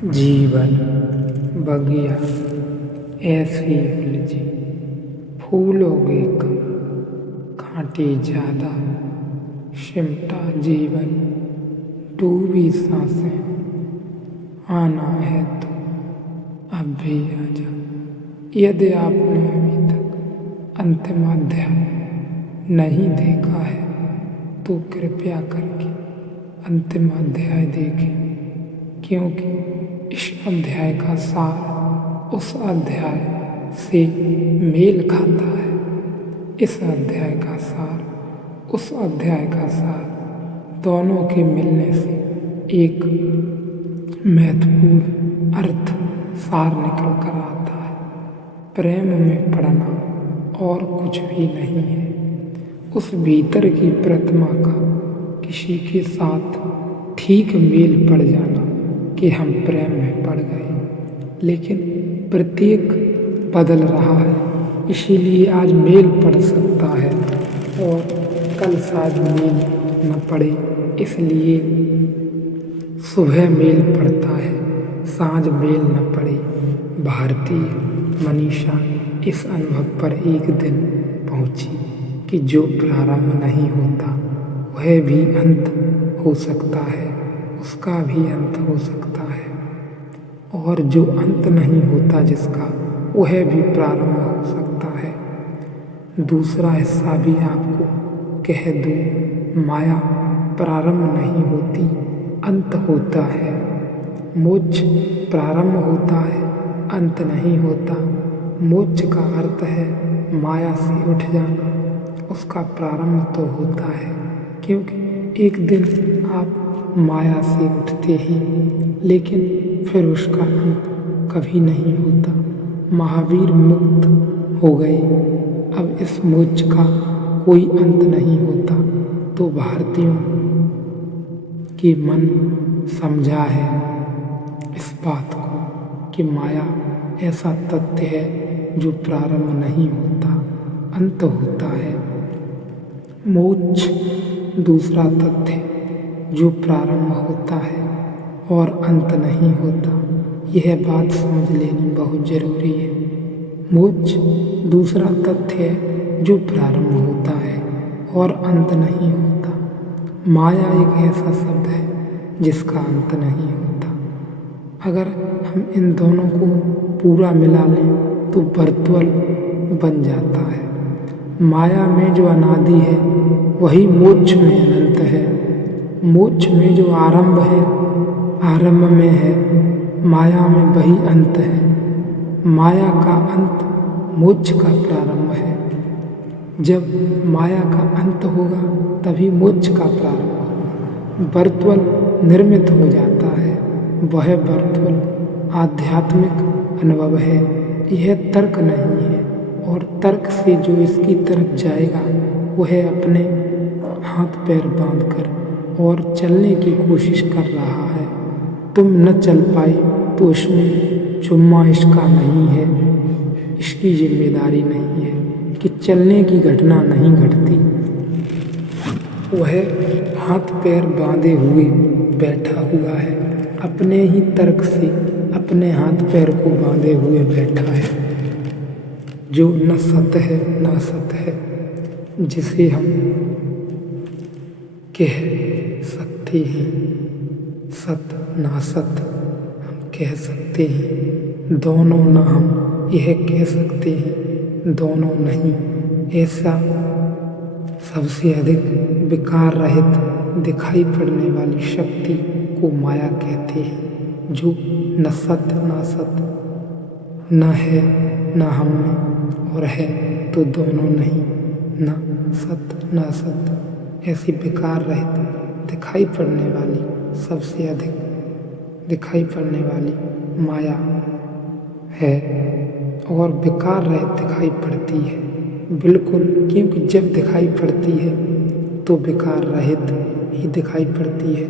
जीवन बगिया ऐसी उलझी, फूलोगे कम, कांटे ज्यादा, सिमटा जीवन, डूबी सांसें, आना है तो अब भी आजा। यदि आपने अभी तक अंतिम अध्याय नहीं देखा है तो कृपया करके अंतिम अध्याय देखें, क्योंकि इस अध्याय का सार उस अध्याय से मेल खाता है। इस अध्याय का सार उस अध्याय का सार, दोनों के मिलने से एक महत्वपूर्ण अर्थ सार निकल कर आता है। प्रेम में पड़ना और कुछ भी नहीं है, उस भीतर की प्रतिमा का किसी के साथ ठीक मेल पड़ जाना कि हम प्रेम में पड़ गए। लेकिन प्रत्येक बदल रहा है, इसीलिए आज मेल पड़ सकता है और कल शायद मेल न पड़े, इसलिए सुबह मेल पड़ता है, सांझ मेल न पड़े। भारतीय मनीषा इस अनुभव पर एक दिन पहुंची कि जो प्रारंभ नहीं होता वह भी अंत हो सकता है, उसका भी अंत हो सकता है, और जो अंत नहीं होता जिसका, वह भी प्रारंभ हो सकता है। दूसरा हिस्सा भी आपको कह दूं, माया प्रारंभ नहीं होती, अंत होता है। मोक्ष प्रारंभ होता है, अंत नहीं होता। मोक्ष का अर्थ है माया से उठ जाना, उसका प्रारंभ तो होता है, क्योंकि एक दिन आप माया से उठते ही, लेकिन फिर उसका अंत कभी नहीं होता। महावीर मुक्त हो गए, अब इस मोक्ष का कोई अंत नहीं होता। तो भारतीयों की मन समझा है इस बात को कि माया ऐसा तथ्य है जो प्रारंभ नहीं होता, अंत होता है। मोक्ष दूसरा तथ्य जो प्रारंभ होता है और अंत नहीं होता। यह बात समझ लेनी बहुत जरूरी है। मोक्ष दूसरा तथ्य है जो प्रारंभ होता है और अंत नहीं होता। माया एक ऐसा शब्द है जिसका अंत नहीं होता। अगर हम इन दोनों को पूरा मिला लें तो वर्तुल बन जाता है। माया में जो अनादि है वही मोक्ष में अनंत है। मोक्ष में जो आरंभ है, आरंभ में है, माया में वही अंत है। माया का अंत मोक्ष का प्रारंभ है। जब माया का अंत होगा तभी मोक्ष का प्रारंभ होगा। वर्तुल निर्मित हो जाता है, वह वर्तुल आध्यात्मिक अनुभव है, यह तर्क नहीं है। और तर्क से जो इसकी तरफ जाएगा वह अपने हाथ पैर बांधकर और चलने की कोशिश कर रहा है। तुम न चल पाए तो इसमें जुम्मा इसका नहीं है, इसकी जिम्मेदारी नहीं है कि चलने की घटना नहीं घटती। वह हाथ पैर बांधे हुए बैठा हुआ है, अपने ही तर्क से अपने हाथ पैर को बांधे हुए बैठा है, जो न सत है न असत है, जिसे हम कह सकते हैं सत नासत हम कह सकते हैं, दोनों न हम यह कह सकते हैं दोनों नहीं। ऐसा सबसे अधिक विकार रहित दिखाई पड़ने वाली शक्ति को माया कहते हैं, जो न सत न असत, न है न हम में, और है तो दोनों नहीं, न सत न असत। ऐसी विकार रहित दिखाई पड़ने वाली, सबसे अधिक दिखाई पड़ने वाली माया है और विकार रहित दिखाई पड़ती है बिल्कुल, क्योंकि जब दिखाई पड़ती है तो विकार रहित ही दिखाई पड़ती है।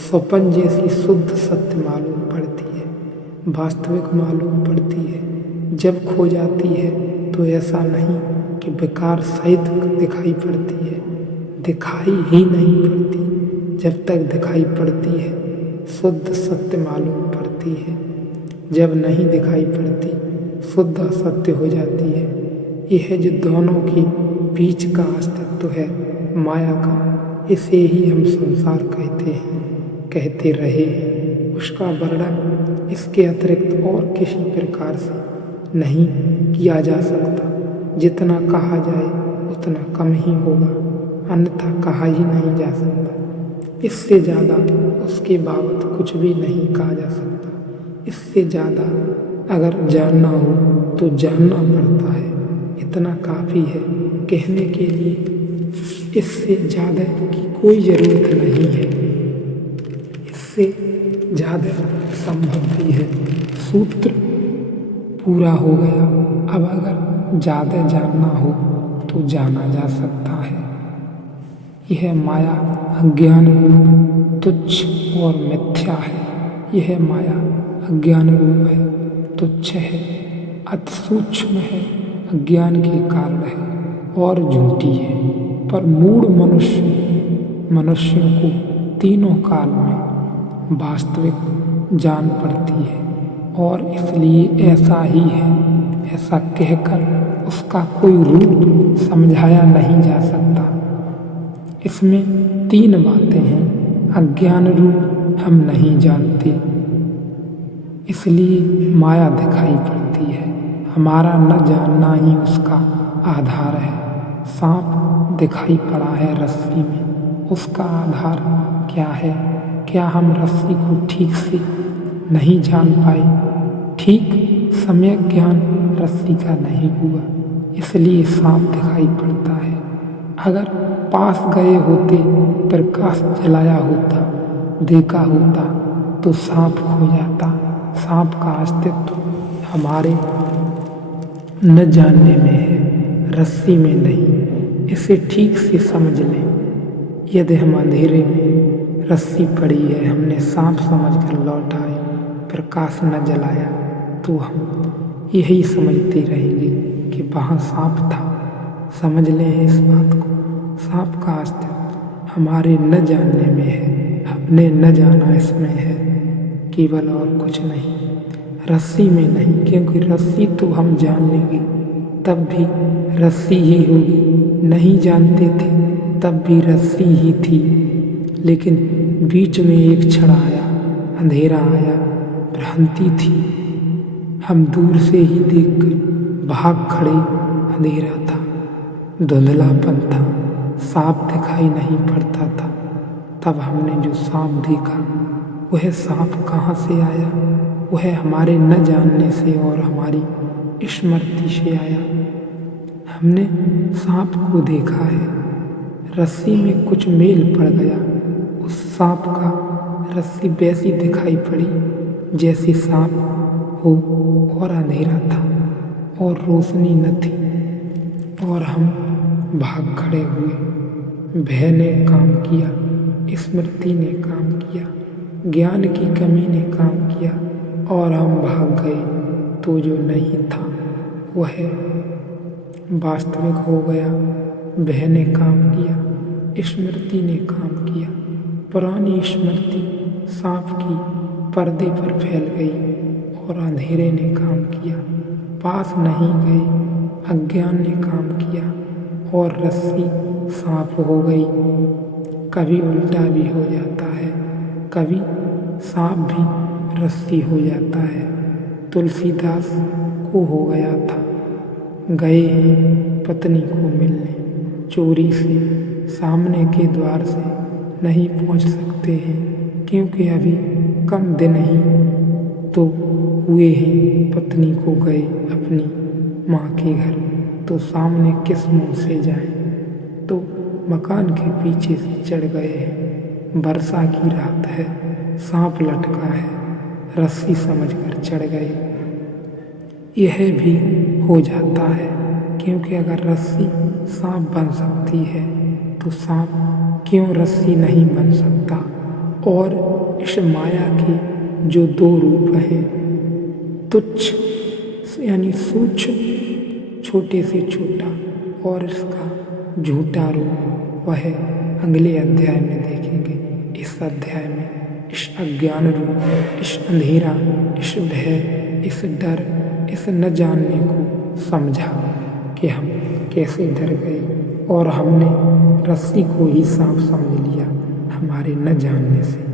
स्वप्न जैसी शुद्ध सत्य मालूम पड़ती है, वास्तविक मालूम पड़ती है। जब खो जाती है तो ऐसा नहीं कि विकार सहित दिखाई पड़ती है, दिखाई ही नहीं पड़ती। जब तक दिखाई पड़ती है शुद्ध सत्य मालूम पड़ती है। जब नहीं दिखाई पड़ती शुद्ध असत्य हो जाती है। यह जो दोनों के बीच का अस्तित्व है माया का, इसे ही हम संसार कहते रहे हैं। उसका वर्णन इसके अतिरिक्त और किसी प्रकार से नहीं किया जा सकता। जितना कहा जाए उतना कम ही होगा, अन्यथा कहा ही नहीं जा सकता। इससे ज़्यादा उसके बाबत कुछ भी नहीं कहा जा सकता। इससे ज़्यादा अगर जानना हो तो जानना पड़ता है, इतना काफ़ी है कहने के लिए। इससे ज़्यादा की कोई ज़रूरत नहीं है, इससे ज़्यादा संभव भी है। सूत्र पूरा हो गया। अब अगर ज़्यादा जानना हो तो जाना जा सकता है। यह माया अज्ञान रूप तुच्छ और मिथ्या है। यह माया अज्ञान रूप है, तुच्छ है, अति सूक्ष्म है, अज्ञान के कारण है और झूठी है। पर मूढ़ मनुष्यों को तीनों काल में वास्तविक जान पड़ती है और इसलिए ऐसा ही है, ऐसा कहकर उसका कोई रूप समझाया नहीं जा सकता। इसमें तीन बातें हैं। अज्ञान रूप हम नहीं जानते, इसलिए माया दिखाई पड़ती है। हमारा न जानना ही उसका आधार है। सांप दिखाई पड़ा है रस्सी में, उसका आधार क्या है? क्या हम रस्सी को ठीक से नहीं जान पाए? ठीक समय ज्ञान रस्सी का नहीं हुआ, इसलिए सांप दिखाई पड़ता है। अगर पास गए होते, प्रकाश जलाया होता, देखा होता तो सांप खो जाता। सांप का अस्तित्व हमारे न जानने में है, रस्सी में नहीं। इसे ठीक से समझ लें। यदि हम अंधेरे में रस्सी पड़ी है, हमने सांप समझकर लौट आए, प्रकाश न जलाया, तो हम यही समझते रहेंगे कि वहाँ सांप था। समझ लें इस बात को। सांप का अस्तित्व हमारे न जानने में है, हमने न जाना इसमें है, केवल और कुछ नहीं। रस्सी में नहीं, क्योंकि रस्सी तो हम जान लेंगे तब भी रस्सी ही होगी। नहीं जानते थे तब भी रस्सी ही थी। लेकिन बीच में एक क्षण आया, अंधेरा आया, भ्रांति थी। हम दूर से ही देखकर भाग खड़े। अंधेरा था, धुंधलापन था, सांप दिखाई नहीं पड़ता था। तब हमने जो सांप देखा, वह सांप कहाँ से आया? वह हमारे न जानने से और हमारी स्मृति से आया। हमने सांप को देखा है, रस्सी में कुछ मेल पड़ गया। उस सांप का रस्सी वैसी दिखाई पड़ी जैसे सांप हो, और अंधेरा था और रोशनी न थी, और हम भाग खड़े हुए। भय ने काम किया, स्मृति ने काम किया, ज्ञान की कमी ने काम किया, और हम भाग गए। तो जो नहीं था वह वास्तविक हो गया। भय ने काम किया, स्मृति ने काम किया। पुरानी स्मृति सांप की पर्दे पर फैल गई और अंधेरे ने काम किया। पास नहीं गए, अज्ञान ने काम किया और रस्सी सांप हो गई। कभी उल्टा भी हो जाता है, कभी सांप भी रस्सी हो जाता है। तुलसीदास को हो गया था। गए हैं पत्नी को मिलने, चोरी से सामने के द्वार से नहीं पहुंच सकते हैं, क्योंकि अभी कम दिन ही तो हुए हैं। पत्नी को गए अपनी माँ के घर, तो सामने किस मुंह से जाएं? तो मकान के पीछे से चढ़ गए हैं। वर्षा की रात है, सांप लटका है, रस्सी समझकर चढ़ गए। यह भी हो जाता है, क्योंकि अगर रस्सी सांप बन सकती है तो सांप क्यों रस्सी नहीं बन सकता? और इस माया के जो दो रूप हैं, तुच्छ यानी सूक्ष्म, छोटे से छोटा, और इसका झूठा रूप, वह अगले अध्याय में देखेंगे। इस अध्याय में इस अज्ञान रूप, इस अंधेरा, इस भय, इस डर, इस न जानने को समझा कि हम कैसे डर गए और हमने रस्सी को ही सांप समझ लिया हमारे न जानने से।